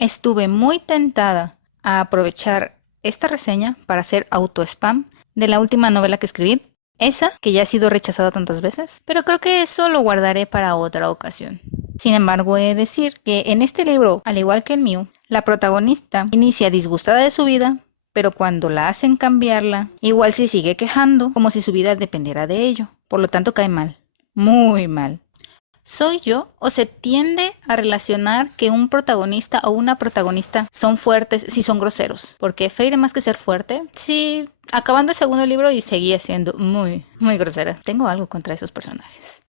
Estuve muy tentada a aprovechar esta reseña para hacer auto-spam de la última novela que escribí, esa que ya ha sido rechazada tantas veces, pero creo que eso lo guardaré para otra ocasión. Sin embargo, he de decir que en este libro, al igual que el mío, la protagonista inicia disgustada de su vida, pero cuando la hacen cambiarla, igual se sigue quejando como si su vida dependiera de ello. Por lo tanto, cae mal, muy mal. ¿Soy yo o se tiende a relacionar que un protagonista o una protagonista son fuertes si son groseros? Porque Feire, más que ser fuerte, sí, acabando el segundo libro y seguía siendo muy, muy grosera. Tengo algo contra esos personajes.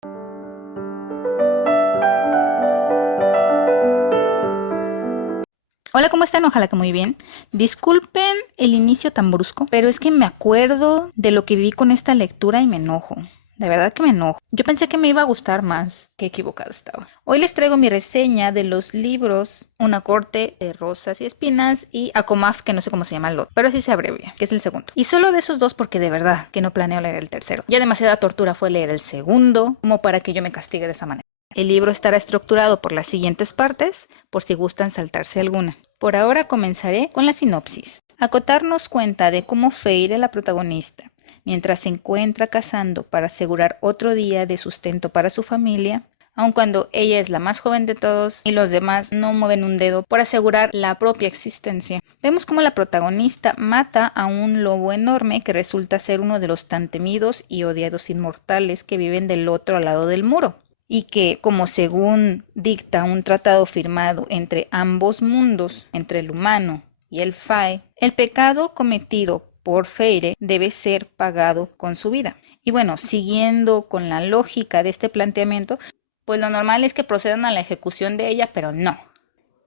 Hola, ¿cómo están? Ojalá que muy bien. Disculpen el inicio tan brusco, pero es que me acuerdo de lo que viví con esta lectura y me enojo. De verdad que me enojo. Yo pensé que me iba a gustar más. Qué equivocado estaba. Hoy les traigo mi reseña de los libros Una corte de rosas y espinas y Akomaf, que no sé cómo se llama el otro, pero así se abrevia, que es el segundo. Y solo de esos dos porque de verdad que no planeo leer el tercero. Ya demasiada tortura fue leer el segundo como para que yo me castigue de esa manera. El libro estará estructurado por las siguientes partes, por si gustan saltarse alguna. Por ahora comenzaré con la sinopsis. Acotarnos cuenta de cómo Feire, la protagonista, mientras se encuentra cazando para asegurar otro día de sustento para su familia, aun cuando ella es la más joven de todos y los demás no mueven un dedo por asegurar la propia existencia. Vemos cómo la protagonista mata a un lobo enorme que resulta ser uno de los tan temidos y odiados inmortales que viven del otro lado del muro. Y que, como según dicta un tratado firmado entre ambos mundos, entre el humano y el Fae, el pecado cometido por Feire debe ser pagado con su vida. Y bueno, siguiendo con la lógica de este planteamiento, pues lo normal es que procedan a la ejecución de ella, pero no.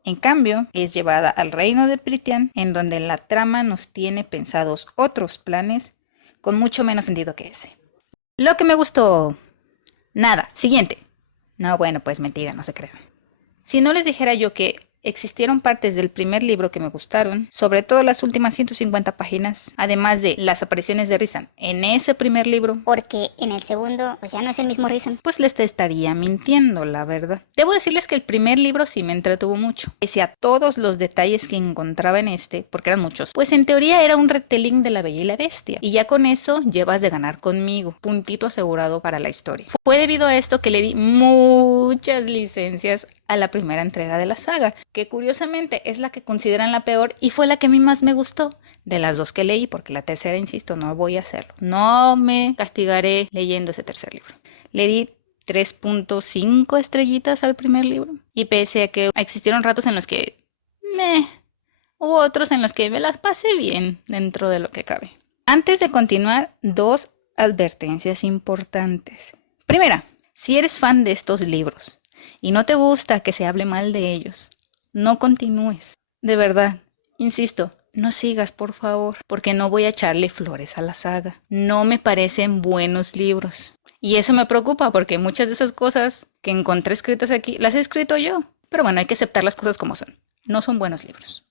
En cambio, es llevada al reino de Prythian, en donde la trama nos tiene pensados otros planes con mucho menos sentido que ese. Lo que me gustó... Nada. Siguiente. No, bueno, pues mentira, no se crean. Si no les dijera yo que existieron partes del primer libro que me gustaron, sobre todo las últimas 150 páginas, además de las apariciones de Rhysand en ese primer libro, porque en el segundo pues ya no es el mismo Rhysand. pues les estaría mintiendo, la verdad. Debo decirles que el primer libro sí me entretuvo mucho, pese a todos los detalles que encontraba en este, porque eran muchos, pues en teoría era un retelling de La Bella y la Bestia, y ya con eso llevas de ganar conmigo, puntito asegurado para la historia. Fue debido a esto que le di muchas licencias a la primera entrega de la saga, que curiosamente es la que consideran la peor y fue la que a mí más me gustó de las dos que leí, porque la tercera, insisto, no voy a hacerlo. No me castigaré leyendo ese tercer libro. Le di 3.5 estrellitas al primer libro y pese a que existieron ratos en los que hubo otros en los que me las pasé bien dentro de lo que cabe. Antes de continuar, dos advertencias importantes. Primera, si eres fan de estos libros y no te gusta que se hable mal de ellos, no continúes. De verdad, insisto, no sigas, por favor, porque no voy a echarle flores a la saga. No me parecen buenos libros. Y eso me preocupa porque muchas de esas cosas que encontré escritas aquí las he escrito yo. Pero bueno, hay que aceptar las cosas como son. No son buenos libros.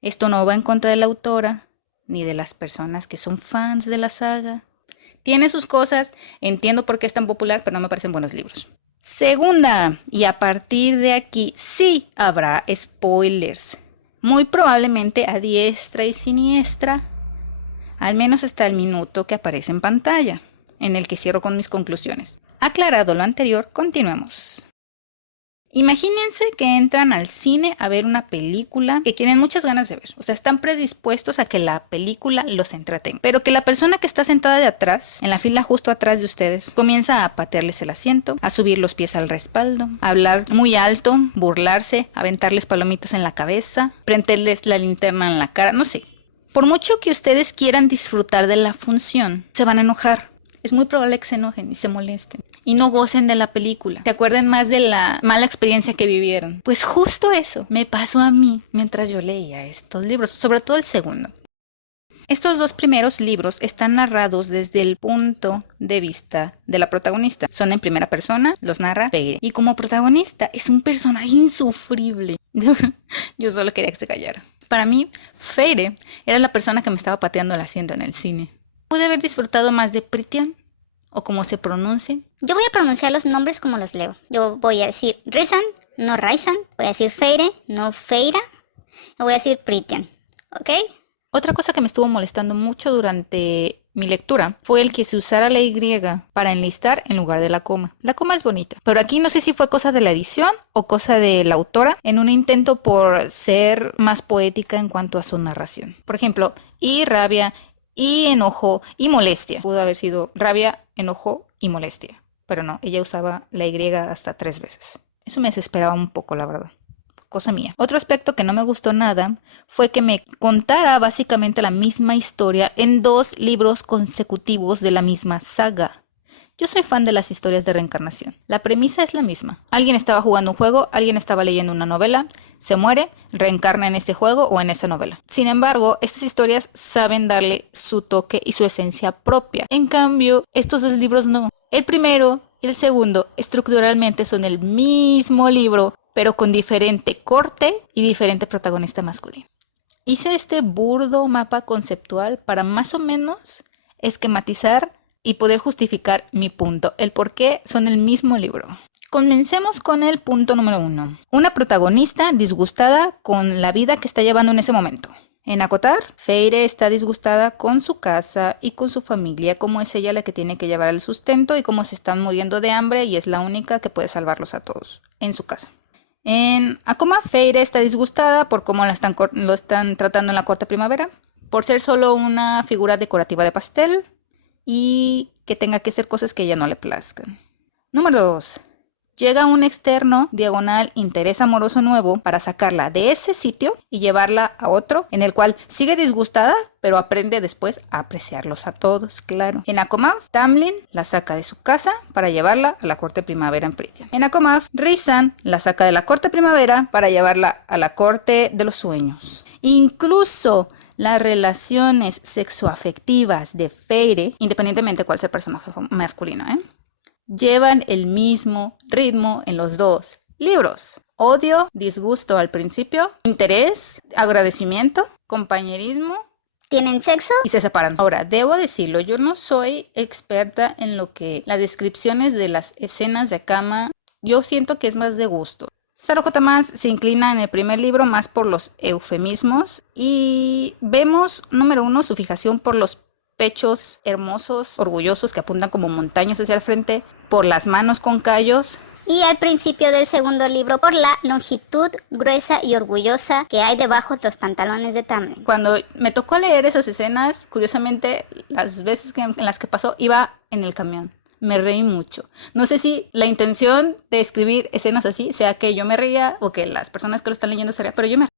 Esto no va en contra de la autora ni de las personas que son fans de la saga. Tiene sus cosas, entiendo por qué es tan popular, pero no me parecen buenos libros. Segunda, y a partir de aquí sí habrá spoilers. Muy probablemente a diestra y siniestra, al menos hasta el minuto que aparece en pantalla, en el que cierro con mis conclusiones. Aclarado lo anterior, continuemos. Imagínense que entran al cine a ver una película que tienen muchas ganas de ver. O sea, están predispuestos a que la película los entretenga. Pero que la persona que está sentada de atrás, en la fila justo atrás de ustedes, comienza a patearles el asiento, a subir los pies al respaldo, a hablar muy alto, burlarse, aventarles palomitas en la cabeza, prenderles la linterna en la cara, no sé. Por mucho que ustedes quieran disfrutar de la función, se van a enojar. Es muy probable que se enojen y se molesten y no gocen de la película. Se acuerden más de la mala experiencia que vivieron. Pues justo eso me pasó a mí mientras yo leía estos libros, sobre todo el segundo. Estos dos primeros libros están narrados desde el punto de vista de la protagonista. Son en primera persona, los narra Feire. Y como protagonista es un personaje insufrible. Yo solo quería que se callara. Para mí, Feire era la persona que me estaba pateando el asiento en el cine. Pude haber disfrutado más de Prythian, o como se pronuncie. Yo voy a pronunciar los nombres como los leo. Yo voy a decir Rhysand, no Rhysand. Voy a decir Feire, no Feira. Me voy a decir Pritian, ¿ok? Otra cosa que me estuvo molestando mucho durante mi lectura fue el que se usara la Y para enlistar en lugar de la coma. La coma es bonita, pero aquí no sé si fue cosa de la edición o cosa de la autora en un intento por ser más poética en cuanto a su narración. Por ejemplo, y rabia, y enojo, y molestia. Pudo haber sido rabia, enojo y molestia, pero no, ella usaba la Y hasta 3 veces. Eso me desesperaba un poco, la verdad. Cosa mía. Otro aspecto que no me gustó nada fue que me contara básicamente la misma historia en 2 libros consecutivos de la misma saga. Yo soy fan de las historias de reencarnación. La premisa es la misma. Alguien estaba jugando un juego, alguien estaba leyendo una novela, se muere, reencarna en ese juego o en esa novela. Sin embargo, estas historias saben darle su toque y su esencia propia. En cambio, estos 2 libros no. El primero y el segundo estructuralmente son el mismo libro, pero con diferente corte y diferente protagonista masculino. Hice este burdo mapa conceptual para más o menos esquematizar y poder justificar mi punto, el por qué son el mismo libro. Comencemos con el punto número 1. Una protagonista disgustada con la vida que está llevando en ese momento. En acotar, Feire está disgustada con su casa y con su familia, como es ella la que tiene que llevar el sustento y cómo se están muriendo de hambre y es la única que puede salvarlos a todos en su casa. En Akuma, Feire está disgustada por cómo lo están tratando en la corte primavera, por ser solo una figura decorativa de pastel y que tenga que hacer cosas que a ella no le plazcan. Número 2. Llega un externo, diagonal, interés amoroso nuevo para sacarla de ese sitio y llevarla a otro, en el cual sigue disgustada, pero aprende después a apreciarlos a todos, claro. En Akomaf, Tamlin la saca de su casa para llevarla a la corte primavera en Pritian. En Akomaf, Rhysand la saca de la corte primavera para llevarla a la corte de los sueños. Incluso las relaciones sexoafectivas de Feire, independientemente de cuál sea el personaje masculino, llevan el mismo ritmo en los 2 libros. Odio, disgusto al principio, interés, agradecimiento, compañerismo. ¿Tienen sexo? Y se separan. Ahora, debo decirlo, yo no soy experta en lo que las descripciones de las escenas de cama, yo siento que es más de gusto. Sarah J. Maas se inclina en el primer libro más por los eufemismos y vemos, número 1, su fijación por los pechos hermosos, orgullosos que apuntan como montañas hacia el frente, por las manos con callos. Y al principio del segundo libro, por la longitud gruesa y orgullosa que hay debajo de los pantalones de Tamlin. Cuando me tocó leer esas escenas, curiosamente, las veces en las que pasó, iba en el camión. Me reí mucho. No sé si la intención de escribir escenas así sea que yo me reía o que las personas que lo están leyendo se reían, pero yo me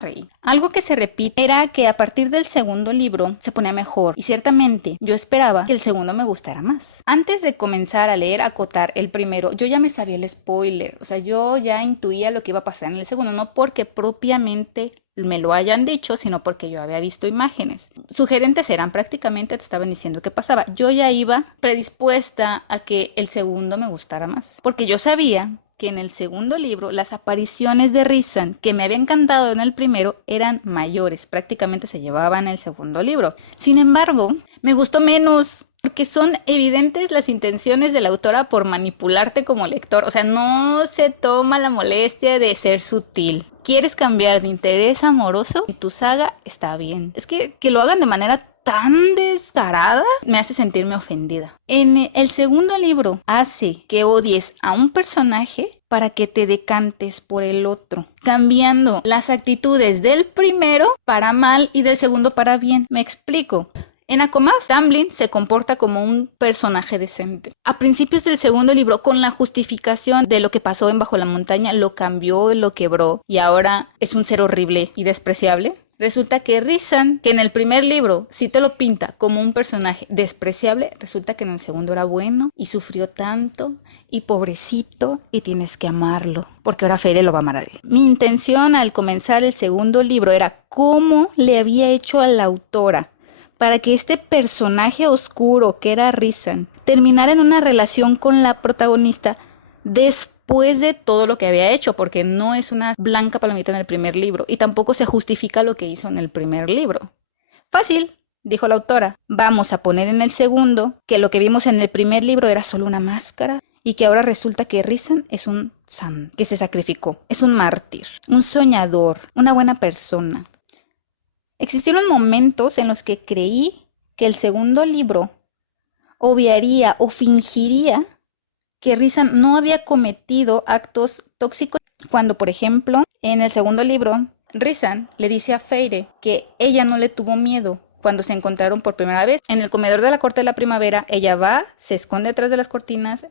reí. Algo que se repite era que a partir del segundo libro se ponía mejor y ciertamente yo esperaba que el segundo me gustara más. Antes de comenzar a leer, acotar el primero, yo ya me sabía el spoiler, o sea, yo ya intuía lo que iba a pasar en el segundo, no porque propiamente me lo hayan dicho, sino porque yo había visto imágenes. Sugerentes eran, prácticamente te estaban diciendo qué pasaba. Yo ya iba predispuesta a que el segundo me gustara más, porque yo sabía que en el segundo libro las apariciones de Rhysand, que me había encantado en el primero, eran mayores, prácticamente se llevaban el segundo libro. Sin embargo, me gustó menos, porque son evidentes las intenciones de la autora por manipularte como lector. O sea, no se toma la molestia de ser sutil. ¿Quieres cambiar de interés amoroso? Y tu saga está bien. Es que lo hagan de manera tan descarada me hace sentirme ofendida. En el segundo libro hace que odies a un personaje para que te decantes por el otro, cambiando las actitudes del primero para mal y del segundo para bien. ¿Me explico? En Akomaf, Tamlin se comporta como un personaje decente. A principios del segundo libro, con la justificación de lo que pasó en Bajo la Montaña, lo cambió, lo quebró y ahora es un ser horrible y despreciable. Resulta que Rhysand, que en el primer libro sí te lo pinta como un personaje despreciable, resulta que en el segundo era bueno y sufrió tanto y pobrecito y tienes que amarlo, porque ahora Feire lo va a amar a él. Mi intención al comenzar el segundo libro era cómo le había hecho a la autora para que este personaje oscuro que era Rhysand terminara en una relación con la protagonista después de todo lo que había hecho, porque no es una blanca palomita en el primer libro y tampoco se justifica lo que hizo en el primer libro. Fácil, dijo la autora. Vamos a poner en el segundo que lo que vimos en el primer libro era solo una máscara y que ahora resulta que Rhysand es un santo, que se sacrificó, es un mártir, un soñador, una buena persona. Existieron momentos en los que creí que el segundo libro obviaría o fingiría que Rhysand no había cometido actos tóxicos cuando, por ejemplo, en el segundo libro, Rhysand le dice a Feyre que ella no le tuvo miedo cuando se encontraron por primera vez. En el comedor de la Corte de la Primavera, ella va, se esconde detrás de las cortinas,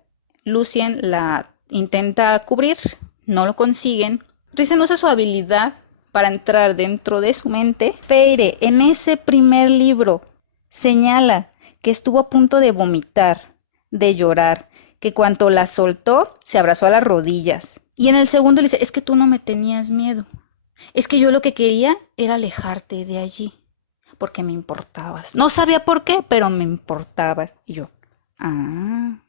Lucien la intenta cubrir, no lo consiguen. Rhysand usa su habilidad para entrar dentro de su mente. Feyre, en ese primer libro, señala que estuvo a punto de vomitar, de llorar, que cuando la soltó, se abrazó a las rodillas. Y en el segundo le dice, es que tú no me tenías miedo. Es que yo lo que quería era alejarte de allí, porque me importabas. No sabía por qué, pero me importabas. Y yo, ah.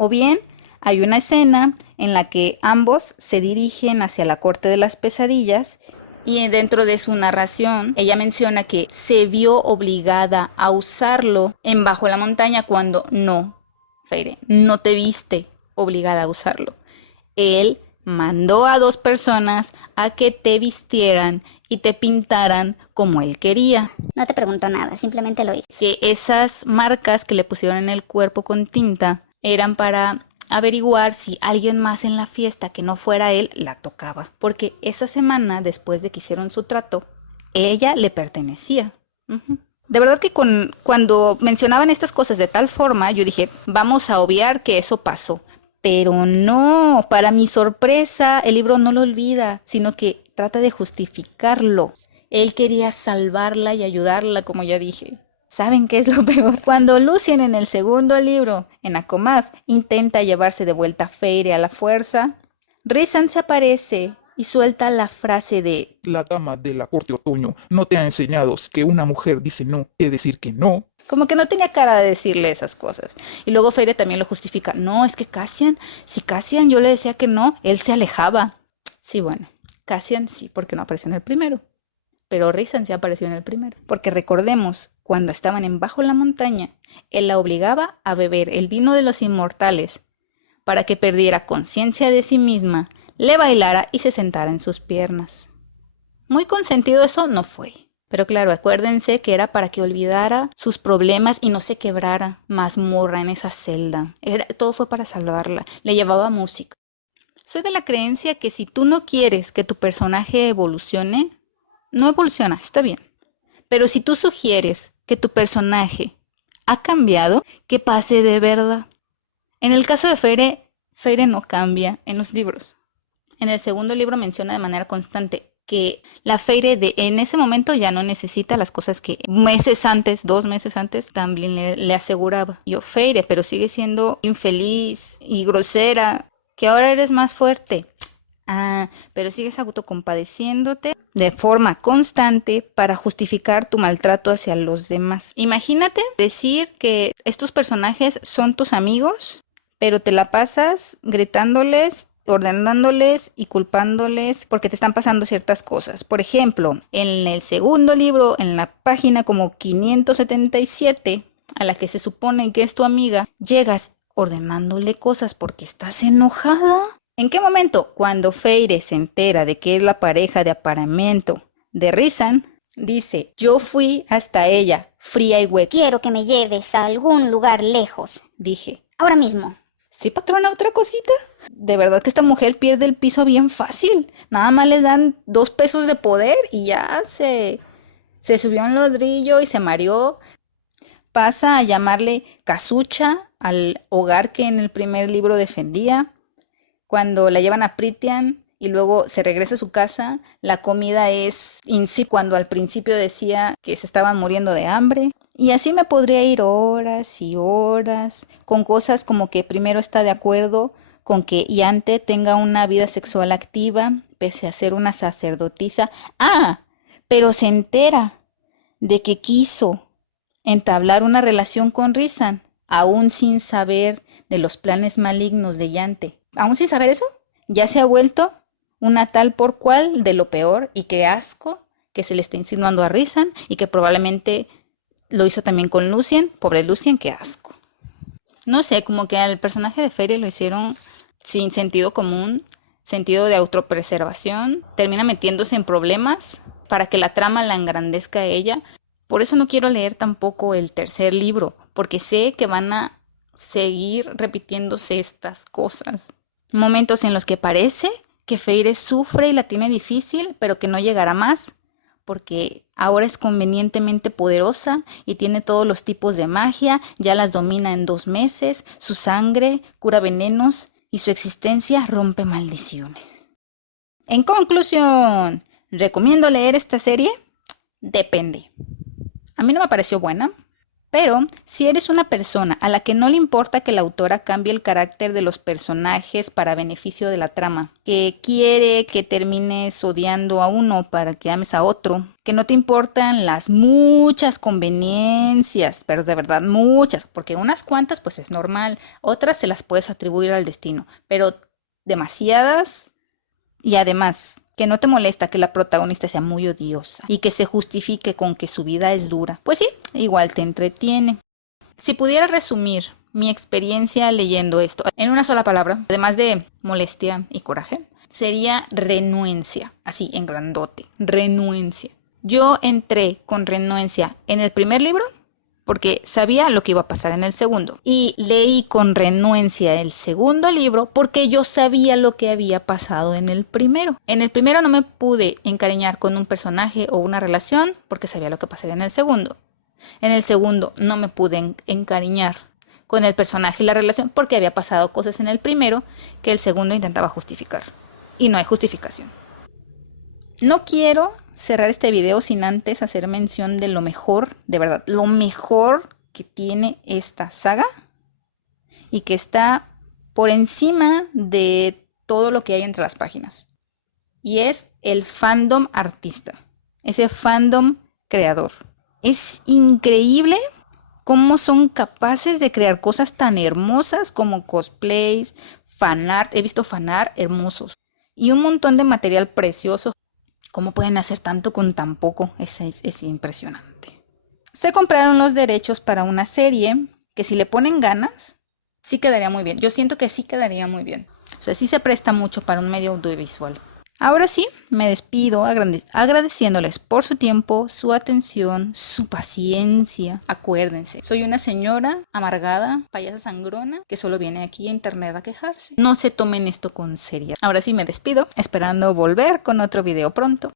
O bien, hay una escena en la que ambos se dirigen hacia la corte de las pesadillas y dentro de su narración ella menciona que se vio obligada a usarlo en Bajo la Montaña cuando no, Feyre, no te viste obligada a usarlo. Él mandó a 2 personas a que te vistieran y te pintaran como él quería. No te preguntó nada, simplemente lo hizo. Que esas marcas que le pusieron en el cuerpo con tinta eran para averiguar si alguien más en la fiesta que no fuera él la tocaba. Porque esa semana, después de que hicieron su trato, ella le pertenecía. De verdad que cuando mencionaban estas cosas de tal forma, yo dije, vamos a obviar que eso pasó. Pero no, para mi sorpresa, el libro no lo olvida, sino que trata de justificarlo. Él quería salvarla y ayudarla, como ya dije. ¿Saben qué es lo peor? Cuando Lucien en el segundo libro, en ACOMAF, intenta llevarse de vuelta a Feyre a la fuerza, Rhysand se aparece y suelta la frase de La dama de la corte otoño no te ha enseñado que una mujer dice no, quiere decir que no. como que no tenía cara de decirle esas cosas. Y luego Feyre también lo justifica. No, es que Cassian, si Cassian yo le decía que no, él se alejaba. Sí, bueno, Cassian sí, porque no apareció en el primero. Pero Rhysand sí apareció en el primero. Porque recordemos, cuando estaban en Bajo la Montaña, él la obligaba a beber el vino de los inmortales para que perdiera conciencia de sí misma, le bailara y se sentara en sus piernas. Muy consentido eso no fue. Pero claro, acuérdense que era para que olvidara sus problemas y no se quebrara mazmorra en esa celda. Todo fue para salvarla. Le llevaba música. Soy de la creencia que si tú no quieres que tu personaje evolucione, no evoluciona, está bien. Pero si tú sugieres que tu personaje ha cambiado, que pase de verdad. En el caso de Feyre, Feyre no cambia en los libros. En el segundo libro menciona de manera constante que la Feyre en ese momento ya no necesita las cosas que 2 meses antes, Tamblyn le aseguraba. Yo, Feyre, pero sigue siendo infeliz y grosera, que ahora eres más fuerte. Ah, pero sigues autocompadeciéndote de forma constante para justificar tu maltrato hacia los demás. Imagínate decir que estos personajes son tus amigos, pero te la pasas gritándoles, ordenándoles y culpándoles porque te están pasando ciertas cosas. Por ejemplo, en el segundo libro, en la página como 577, a la que se supone que es tu amiga, llegas ordenándole cosas porque estás enojada. ¿En qué momento? Cuando Feyre se entera de que es la pareja de apareamiento de Rhysand, dice, yo fui hasta ella, fría y hueca. Quiero que me lleves a algún lugar lejos. Dije, ahora mismo. ¿Sí, patrona, otra cosita? De verdad que esta mujer pierde el piso bien fácil. Nada más les dan 2 pesos de poder y ya se subió un ladrillo y se mareó. Pasa a llamarle casucha al hogar que en el primer libro defendía. Cuando la llevan a Prythian y luego se regresa a su casa, la comida es insípida cuando al principio decía que se estaban muriendo de hambre. Y así me podría ir horas y horas con cosas como que primero está de acuerdo con que Iante tenga una vida sexual activa, pese a ser una sacerdotisa. Ah, pero se entera de que quiso entablar una relación con Rhysand, aún sin saber de los planes malignos de Iante. Aún sin saber eso, ya se ha vuelto una tal por cual de lo peor, y qué asco que se le está insinuando a Rhysand y que probablemente lo hizo también con Lucien. Pobre Lucien, qué asco. No sé, como que al personaje de Fairy lo hicieron sin sentido común, sentido de autopreservación. Termina metiéndose en problemas para que la trama la engrandezca a ella. Por eso no quiero leer tampoco el tercer libro, porque sé que van a seguir repitiéndose estas cosas. Momentos en los que parece que Fairy sufre y la tiene difícil, pero que no llegará más, porque ahora es convenientemente poderosa y tiene todos los tipos de magia, ya las domina en 2 meses, su sangre cura venenos y su existencia rompe maldiciones. En conclusión, ¿recomiendo leer esta serie? Depende. A mí no me pareció buena, pero si eres una persona a la que no le importa que la autora cambie el carácter de los personajes para beneficio de la trama, que quiere que termines odiando a uno para que ames a otro, que no te importan las muchas conveniencias, pero de verdad muchas, porque unas cuantas pues es normal, otras se las puedes atribuir al destino, pero demasiadas. Y además, que no te molesta que la protagonista sea muy odiosa y que se justifique con que su vida es dura, pues sí, igual te entretiene. Si pudiera resumir mi experiencia leyendo esto en una sola palabra, además de molestia y coraje, sería renuencia, así en grandote, renuencia. Yo entré con renuencia en el primer libro porque sabía lo que iba a pasar en el segundo. Y leí con renuencia el segundo libro porque yo sabía lo que había pasado en el primero. En el primero no me pude encariñar con un personaje o una relación porque sabía lo que pasaría en el segundo. En el segundo no me pude encariñar con el personaje y la relación porque había pasado cosas en el primero que el segundo intentaba justificar. Y no hay justificación. No quiero cerrar este video sin antes hacer mención de lo mejor, de verdad, lo mejor que tiene esta saga y que está por encima de todo lo que hay entre las páginas. Y es el fandom artista, ese fandom creador. Es increíble cómo son capaces de crear cosas tan hermosas como cosplays, fanart, he visto fanart hermosos y un montón de material precioso. ¿Cómo pueden hacer tanto con tan poco? Es impresionante. Se compraron los derechos para una serie que si le ponen ganas, sí quedaría muy bien. Yo siento que sí quedaría muy bien. O sea, sí se presta mucho para un medio audiovisual. Ahora sí, me despido agradeciéndoles por su tiempo, su atención, su paciencia. Acuérdense, soy una señora amargada, payasa sangrona, que solo viene aquí a internet a quejarse. No se tomen esto con seriedad. Ahora sí me despido, esperando volver con otro video pronto.